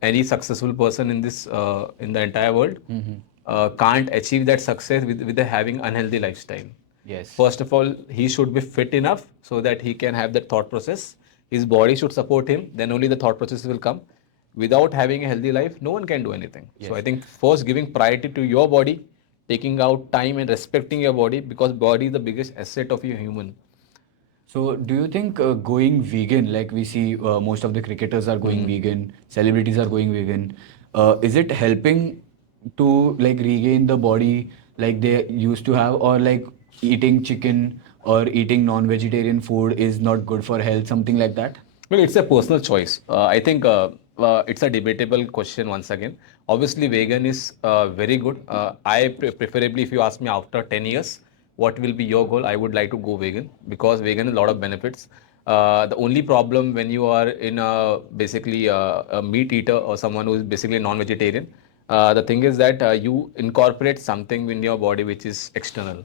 any successful person in this in the entire world can't achieve that success with having unhealthy lifestyle. Yes. First of all, he should be fit enough so that he can have that thought process. His body should support him. Then only the thought process will come. Without having a healthy life, no one can do anything. So Yes. I think first giving priority to your body, taking out time and respecting your body, because body is the biggest asset of your human. So, do you think going vegan, like we see most of the cricketers are going vegan, celebrities are going vegan, is it helping to like regain the body like they used to have, or like eating chicken or eating non-vegetarian food is not good for health, something like that? Well, it's a personal choice. I think it's a debatable question once again. Obviously, vegan is very good. Preferably, if you ask me after 10 years, what will be your goal? I would like to go vegan because vegan has a lot of benefits. The only problem when you are in basically a meat eater or someone who is basically non-vegetarian, the thing is that you incorporate something in your body which is external,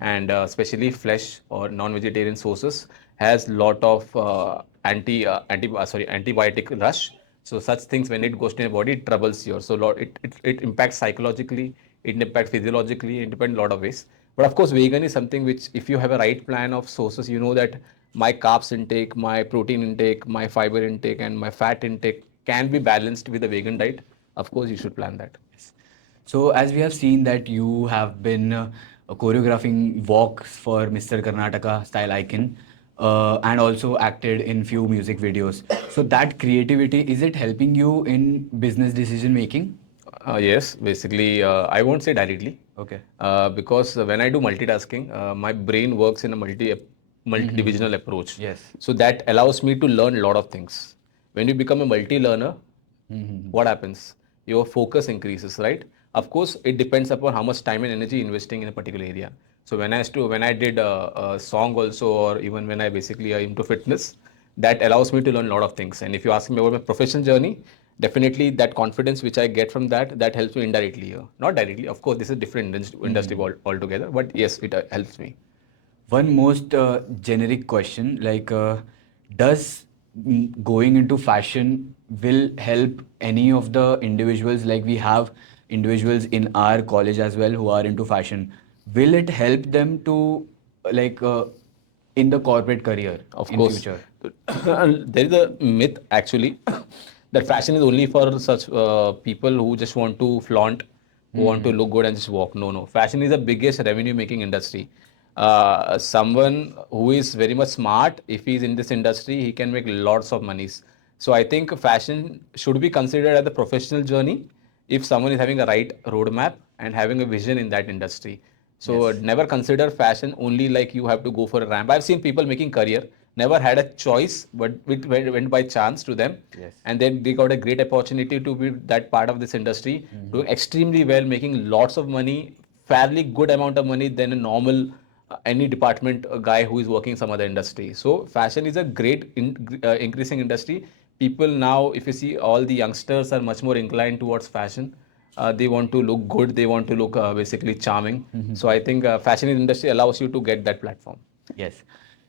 and especially flesh or non-vegetarian sources has lot of antibiotic rush. So such things when it goes to your body, it troubles you. So it impacts psychologically, it impacts physiologically, it depends a lot of ways. But of course, vegan is something which, if you have a right plan of sources, you know that my carbs intake, my protein intake, my fiber intake, and my fat intake can be balanced with a vegan diet. Of course, you should plan that. So, as we have seen that you have been choreographing walks for Mr. Karnataka style icon, and also acted in few music videos. So, that creativity, is it helping you in business decision making? Yes, basically, I won't say directly. Okay. Because when I do multitasking, my brain works in a multi-divisional approach. Yes. So that allows me to learn a lot of things. When you become a multi-learner, what happens? Your focus increases, right? Of course, it depends upon how much time and energy investing in a particular area. So when I did a song also, or even when I basically are into fitness, that allows me to learn a lot of things. And if you ask me about my professional journey, definitely that confidence which I get from that helps me indirectly here. Not directly, of course, this is different industry altogether, but yes, it helps me. One most generic question, like, does going into fashion will help any of the individuals? Like we have individuals in our college as well who are into fashion. Will it help them to like in the corporate career Of in course, future? there is a myth actually that fashion is only for such people who just want to flaunt, who want to look good and just walk. No, no. Fashion is the biggest revenue making industry. Someone who is very much smart, if he's in this industry, he can make lots of monies. So I think fashion should be considered as a professional journey if someone is having a right roadmap and having a vision in that industry. So Yes. never consider fashion only like you have to go for a ramp. I've seen people making career, never had a choice, but it went by chance to them. Yes. And then they got a great opportunity to be that part of this industry, doing extremely well, making lots of money, fairly good amount of money than a normal any department guy who is working some other industry. So fashion is a great increasing industry. People now, if you see, all the youngsters are much more inclined towards fashion. They want to look good, they want to look basically charming. So I think fashion industry allows you to get that platform. Yes.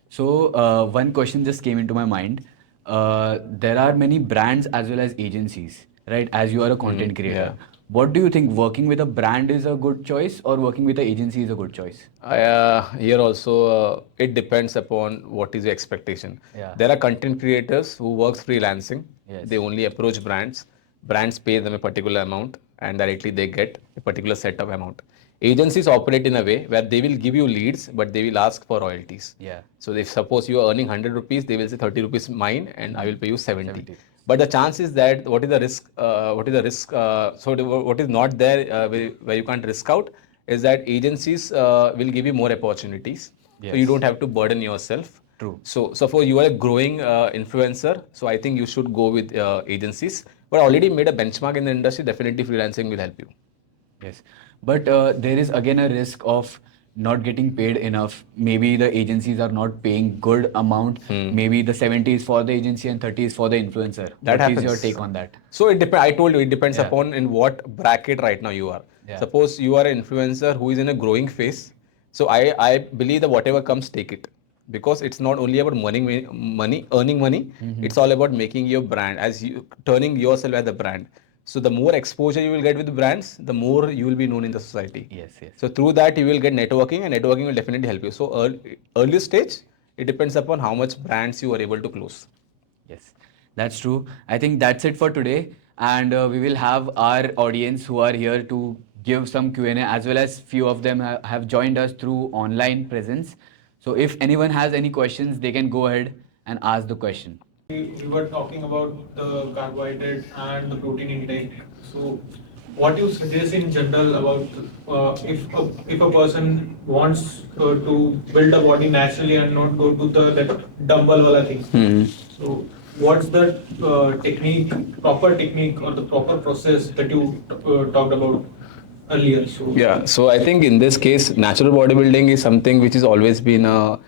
So one question just came into my mind. There are many brands as well as agencies, right? As you are a content creator, yeah. what do you think? Working with a brand is a good choice, or working with an agency is a good choice? Here also, it depends upon what is your expectation. Yeah. There are content creators who works freelancing. Yes. They only approach brands. Brands pay them a particular amount, and directly they get a particular set of amount. Agencies operate in a way where they will give you leads, but they will ask for royalties. Yeah. So if suppose you are earning 100 rupees, they will say 30 rupees mine, and I will pay you 70. 70. But the chance is that what is the risk? What is the risk? What is not there where you can't risk out is that agencies will give you more opportunities, so you Yes. don't have to burden yourself. True. So for you are a growing influencer, so I think you should go with agencies. But already made a benchmark in the industry. Definitely freelancing will help you. Yes, but there is again a risk of not getting paid enough. Maybe the agencies are not paying good amount. Maybe the 70 is for the agency and 30 is for the influencer. That What is your happens. take on that? So it depends. I told you it depends Yeah. upon in what bracket right now you are. Yeah. Suppose you are an influencer who is in a growing phase. So I believe that whatever comes, take it, because it's not only about earning money. It's all about making your brand as you turning yourself as a brand. So the more exposure you will get with brands, the more you will be known in the society. Yes, yes. So through that you will get networking, and networking will definitely help you. So early stage, it depends upon how much brands you are able to close. Yes, that's true. I think that's it for today, and we will have our audience who are here to give some Q&A, as well as few of them have joined us through online presence. So if anyone has any questions, they can go ahead and ask the question. We were talking about the carbohydrate and the protein intake. So, what you suggest in general about if a person wants to build a body naturally and not go to the that dumbbell wala thing. So, what's the proper technique or the proper process that you talked about earlier? So, Yeah, so I think in this case, natural bodybuilding is something which has always been a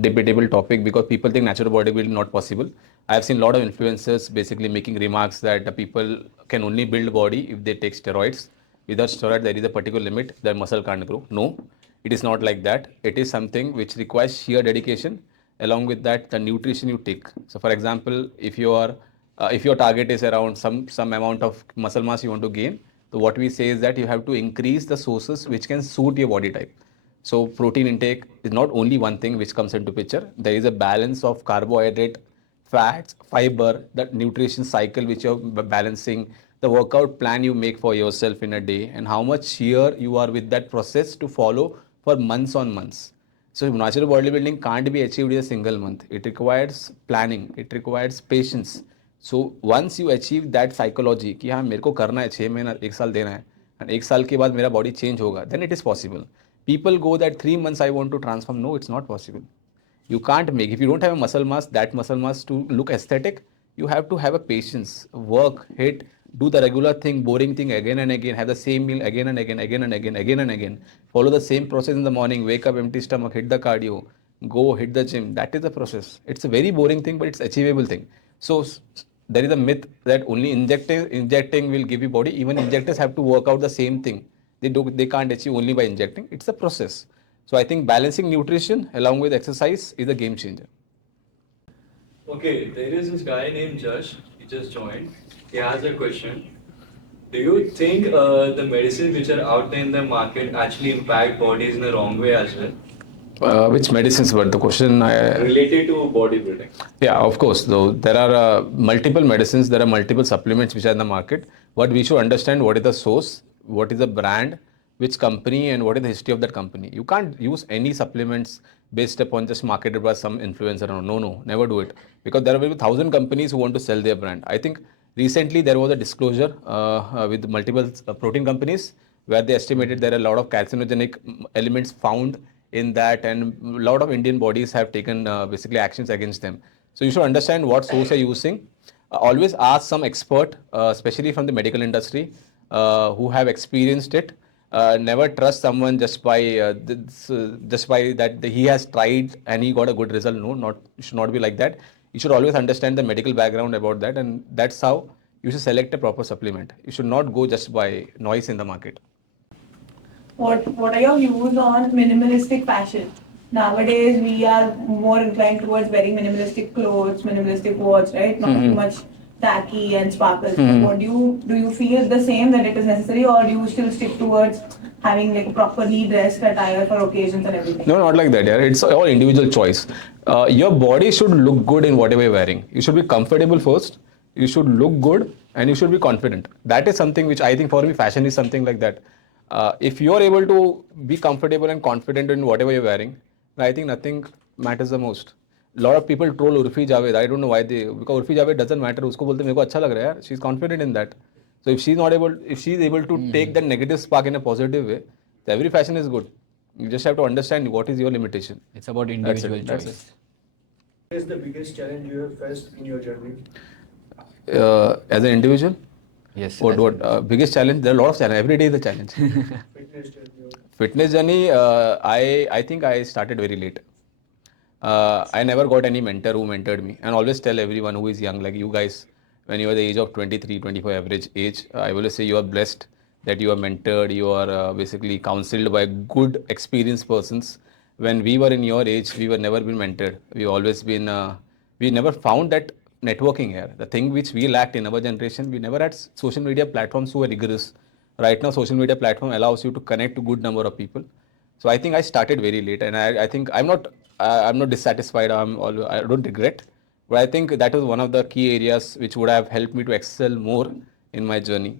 debatable topic, because people think natural bodybuilding not possible. I have seen a lot of influencers basically making remarks that the people can only build body if they take steroids. Without steroid, there is a particular limit, their muscle can't grow. No, it is not like that. It is something which requires sheer dedication. Along with that, the nutrition you take. So, for example, if your target is around some amount of muscle mass you want to gain, so what we say is that you have to increase the sources which can suit your body type. So protein intake is not only one thing which comes into picture. There is a balance of carbohydrate, fats, fiber, the nutrition cycle which you're balancing, the workout plan you make for yourself in a day, and how much sheer you are with that process to follow for months on months. So natural bodybuilding can't be achieved in a single month. It requires planning. It requires patience. So once you achieve that psychology कि हाँ मेरे को करना है 6 महीना 1 साल देना है, एंड 1 साल के बाद मेरा बॉडी चेंज होगा, then it is possible. People go that 3 months I want to transform. No, it's not possible. You can't make, if you don't have a muscle mass, that muscle mass to look aesthetic, you have to have a patience, work, hit, do the regular thing, boring thing again and again, have the same meal again and again, again and again, again and again, follow the same process in the morning, wake up empty stomach, hit the cardio, go hit the gym. That is the process. It's a very boring thing, but it's achievable thing. So there is a myth that only injecting will give you body. Even injectors have to work out the same thing. They can't achieve only by injecting. It's a process. So I think balancing nutrition along with exercise is a game changer. Okay, there is this guy named Josh. He just joined. He has a question. Do you think the medicines which are out there in the market actually impact bodies in the wrong way as well? Which medicines were the question? Related to bodybuilding. Yeah, of course. Though there are multiple medicines, there are multiple supplements which are in the market. But we should understand what is the source, what is the brand, which company, and what is the history of that company. You can't use any supplements based upon just marketed by some influencer. No, never do it, because there will be 1,000 companies who want to sell their brand. I think recently there was a disclosure with multiple protein companies where they estimated there are a lot of carcinogenic elements found in that, and a lot of Indian bodies have taken basically actions against them. So you should understand what source you're using. Always ask some expert, especially from the medical industry, who have experienced it. Never trust someone just by that he has tried and he got a good result. No, it should not be like that. You should always understand the medical background about that, and that's how you should select a proper supplement. You should not go just by noise in the market. What are your views on minimalistic fashion? Nowadays, we are more inclined towards very minimalistic clothes, minimalistic watch, right? Not too much tacky and sparkle. What do you feel the same, that it is necessary, or do you still stick towards having like properly dressed attire for occasions and everything? No, not like that. Yeah, it's all individual choice. Your body should look good in whatever you're wearing. You should be comfortable first. You should look good, and you should be confident. That is something which I think for me, fashion is something like that. If you are able to be comfortable and confident in whatever you're wearing, I think nothing matters the most. A lot of people troll Urfi Javed. I don't know why because Urfi Javed doesn't matter. उसको बोलते मेरे को अच्छा लग रहा है यार. She's confident in that. So if she's able to take that negative spark in a positive way, then every fashion is good. You just have to understand what is your limitation. It's about individual That's choice. what is the biggest challenge you have faced in your journey? As an individual, Yes. what biggest challenge? There are a lot of challenges. Every day is a challenge. Fitness journey. Fitness journey, I think I started very late. I never got any mentor who mentored me, and always tell everyone who is young, like you guys, when you are the age of 23, 24 average age, I always say you are blessed that you are mentored, you are basically counseled by good experienced persons. When we were in your age, we were never been mentored. We always been, we never found that networking here. The thing which we lacked in our generation, we never had social media platforms who were rigorous. Right now, social media platform allows you to connect to good number of people. So I think I started very late, and I think I'm not dissatisfied. I don't regret, but I think that was one of the key areas which would have helped me to excel more in my journey.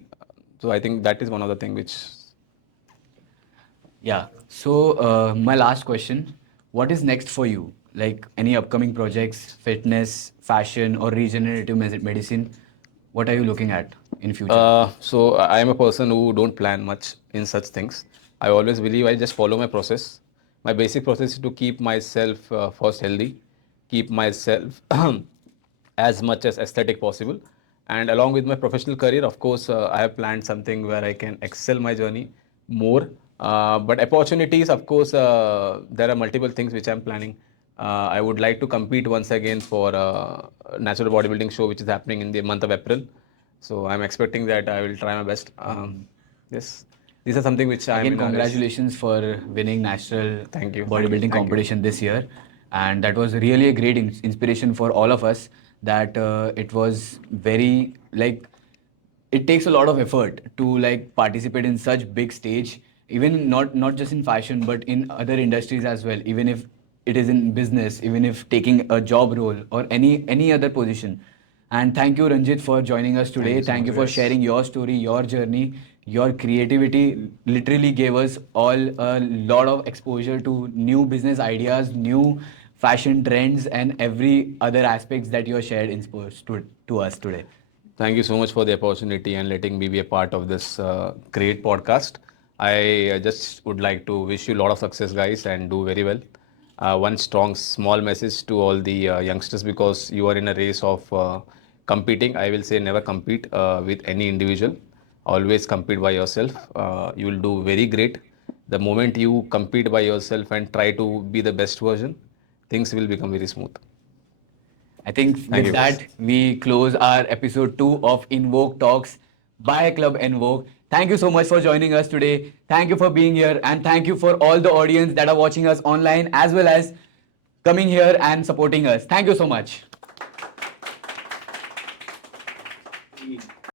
So I think that is one of the things which. Yeah. So my last question: what is next for you? Like any upcoming projects, fitness, fashion, or regenerative medicine? What are you looking at in future? So I am a person who don't plan much in such things. I always believe I just follow my process. My basic process is to keep myself first healthy, keep myself as much as aesthetic possible, and along with my professional career, of course, I have planned something where I can excel my journey more. But opportunities, of course, there are multiple things which I'm planning. I would like to compete once again for a natural bodybuilding show which is happening in the month of April. So I'm expecting that I will try my best. Yes, these are something which I'm Again, in a race. congratulations for winning national Thank you. bodybuilding Thank you. competition this year, and that was really a great inspiration for all of us. That it was very like it takes a lot of effort to like participate in such big stage, even not just in fashion but in other industries as well. Even if it is in business, even if taking a job role or any other position. And thank you, Ranjit, for joining us today. you so Thank much, you for guys. sharing your story, your journey, your creativity. Literally gave us all a lot of exposure to new business ideas, new fashion trends, and every other aspects that you have shared to us today. Thank you so much for the opportunity and letting me be a part of this great podcast. I just would like to wish you a lot of success, guys, and do very well. One strong, small message to all the youngsters, because you are in a race of competing. I will say never compete with any individual. Always compete by yourself. You will do very great. The moment you compete by yourself and try to be the best version, things will become very smooth. I think Thank with you, guys. that, we close our episode 2 of In-VOGUE Talks by Club In-VOGUE. Thank you so much for joining us today. Thank you for being here, and thank you for all the audience that are watching us online as well as coming here and supporting us. Thank you so much.